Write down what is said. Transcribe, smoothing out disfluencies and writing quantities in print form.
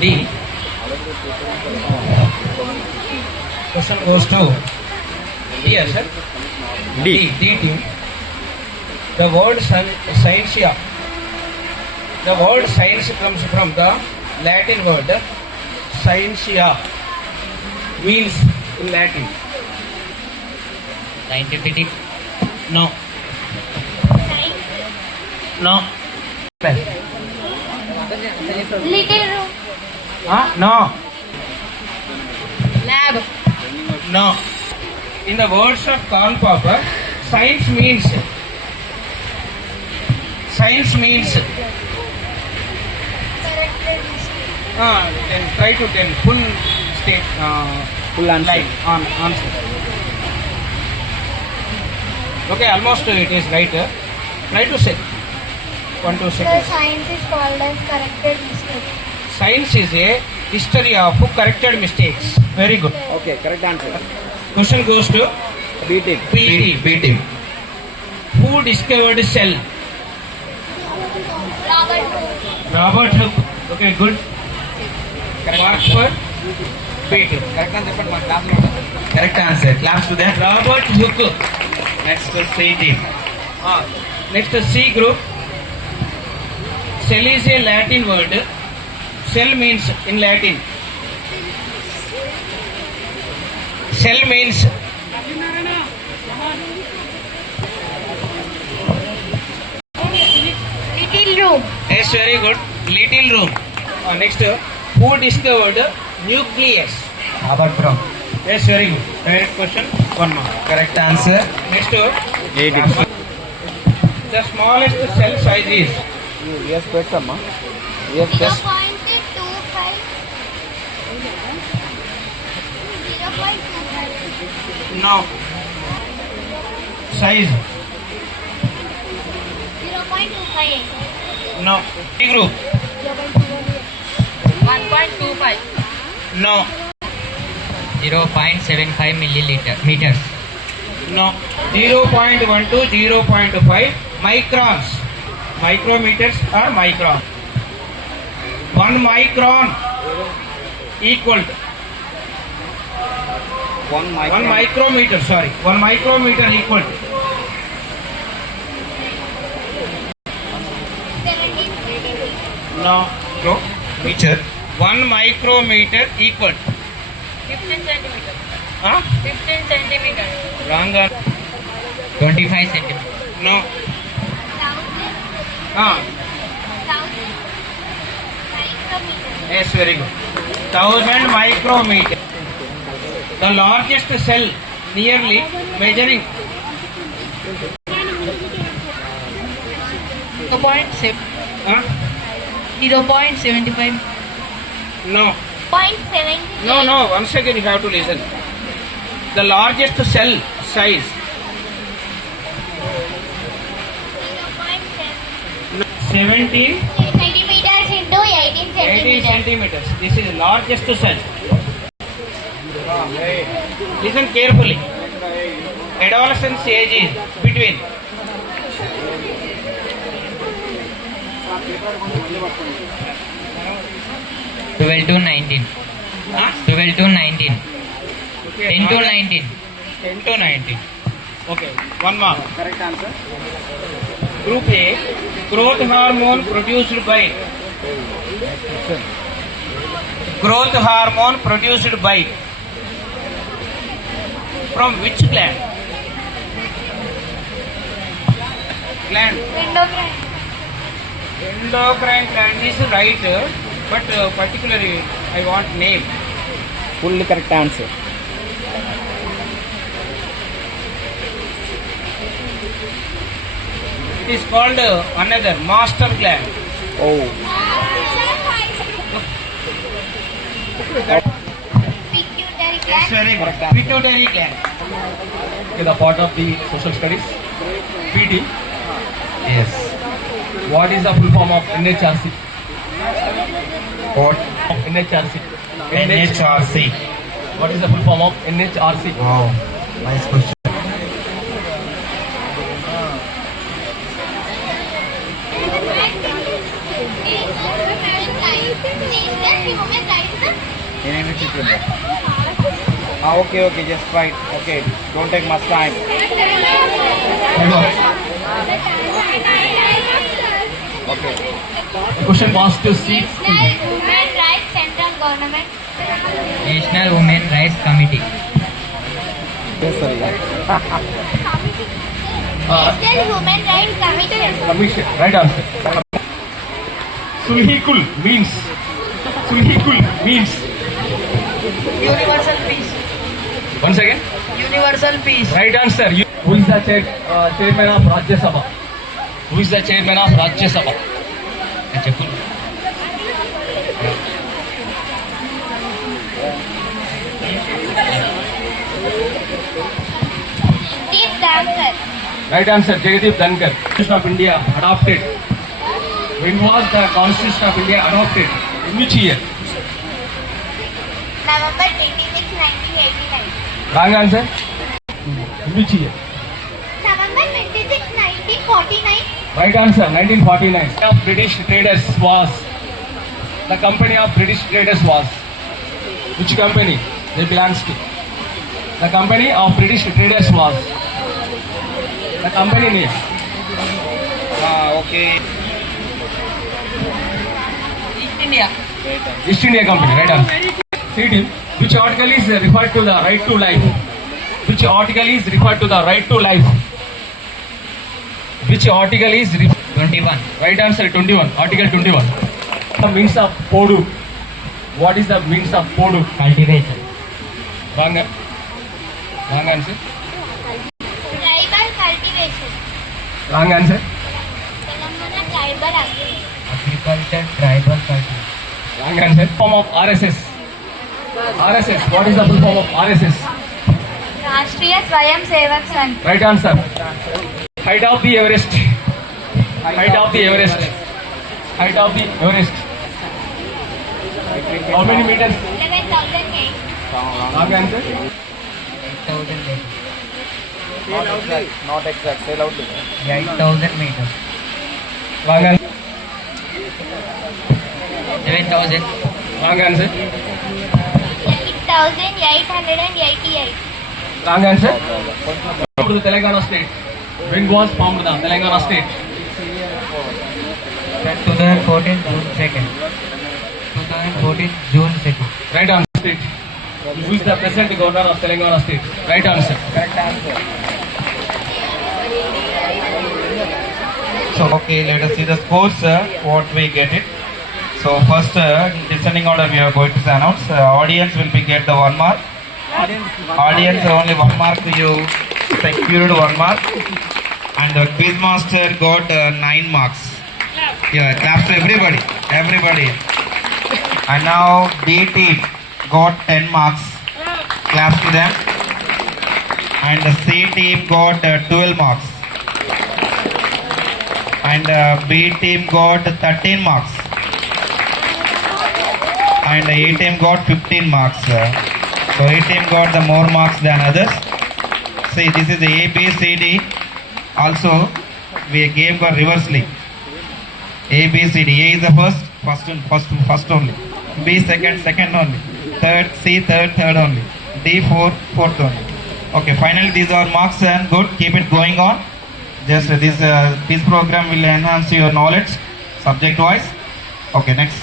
D. Question goes to D, sir. D team. The word scientia. The word science comes from the Latin word scientia, means in Latin. Scientific. No. No. Little room. No. Lab. No. In the words of Karl Popper, science means then try to tell full state Full answer. line on answer. Okay, almost it is right. Try to say 1 2 The seconds. science is called as corrected mistake. Science is a history of corrected mistakes. Very good. Okay, correct answer. Question goes to Beat it. B team. Who discovered cell? Robert Hooke. Okay, good. Mark for B team. Correct answer చెప్పండి మా class లో ఉంటుంది. Correct answer. Claps to them. Robert Hooke. Next C team. Next C group. Cell is a Latin word. Cell means in Latin. Cell means Little room. yes, very good. Little room. Next, who discovered nucleus? Robert Brown. Yes, very good. Direct question. 1 mark. Correct answer. Next, 8 the smallest cell size is yes పెట్టమ్మా yes just 0.25. 0.25. no size 0.25. no. C group 1.25. no 0.75 meters. no 0.1 to 0.5 microns. Micrometers or micron. 1 micron equal to 1 1 micrometer. Sorry, 1 micrometer equal to 17 centimeters. no Meter. 1 micrometer equal to 15 centimeters. 15 centimeters. wrong. 25 centimeters. No. 1000 micrometers. Yes, very good. 1000 micrometer. The largest cell nearly measuring 0.75. no 0.70. no 1 second, you have to listen. The largest cell size 17 centimeters into 18 18 centimeters. centimeters. This is largest cell. Listen carefully. Adolescence age is between 12 to 19. 12 to 19. 10 to 19. 10 to 19. Okay, 1 mark. correct answer Group A, growth hormone produced by from which gland? Endocrine. Endocrine gland is right, but particularly I want name. fully correct answer It is called another master gland. oh Pituitary Yes, gland. very good. Pituitary gland. Okay, the part of the social studies. PT. Yes. What is the full form of NHRC? What? NHRC. NHRC. What is the full form of NHRC? Wow. Nice question. human rights, sir? Okay, okay, just right. Okay, don't take much time. Okay. The question was to see. National Human Rights Central Government. National Women Rights Committee. Yes, sir. National Human Rights Commission. Commission. Right answer. Sulhikul means. Sulhikul means. Universal peace. Once again. Universal peace. Right answer. Who is the chairman of Rajya Sabha? Who is the chairman of Rajya Sabha? చెప్పు. Deep Dhankar. Right answer. Jagdeep Dhankar. Constitution of India adopted. When was the Constitution of India adopted? In which year? November 26, 1989. Wrong answer. In which year? November 26, 1949. Right answer. 1949. Of British traders was. The company of British traders was. Which company they belongs to? The company of British traders was. The company name. Okay. East India. East India Company. Right answer. See team. Which article is referred to the right to life? Which article is referred to the right to life? Which article is 21. right answer? 21. Article 21. The means of Podu. What is the means of Podu? Cultivation. Wrong. Wrong answer. Tribal cultivation. Wrong answer. Telangana tribal agriculture. Agriculture, tribal culture. Wrong answer. Form of RSS. RSS. What is the full form of RSS? Rashtriya Swayam Sevak Sangh. Right answer. Height of the Everest. Height of the Everest. Height of the Everest. How many meters? 11,000 feet. Wrong answer. 8,000 meters. Not exact. Say loudly. 8,000 meters. Wrong answer. 7,000. Wrong answer. 8,888. Wrong answer. To the Telangana state. When was formed the Telangana state? 2014 June 2nd. 2014 June 2nd. Right answer. State. Who is the present governor of Telangana state? Right answer. Correct answer. So, okay, let us see the scores, what we get it. So, first, descending order we are going to announce. Audience will be get the 1 mark. Audience only 1 mark, you secured 1 mark. And the quiz master got 9 marks. Yeah, claps to everybody. Everybody. And now B team got 10 marks. Claps to them. And the C team got 12 marks. And B team got 13 marks. And A team got 15 marks. So A team got the more marks than others. See, this is A, B, C, D. Also, we gave the reversely. A, B, C, D. A is the first only. B second only. Third, C third only. D fourth only. Okay, finally these are marks and good. Keep it going on. Just this program will enhance your knowledge subject wise. Okay, next.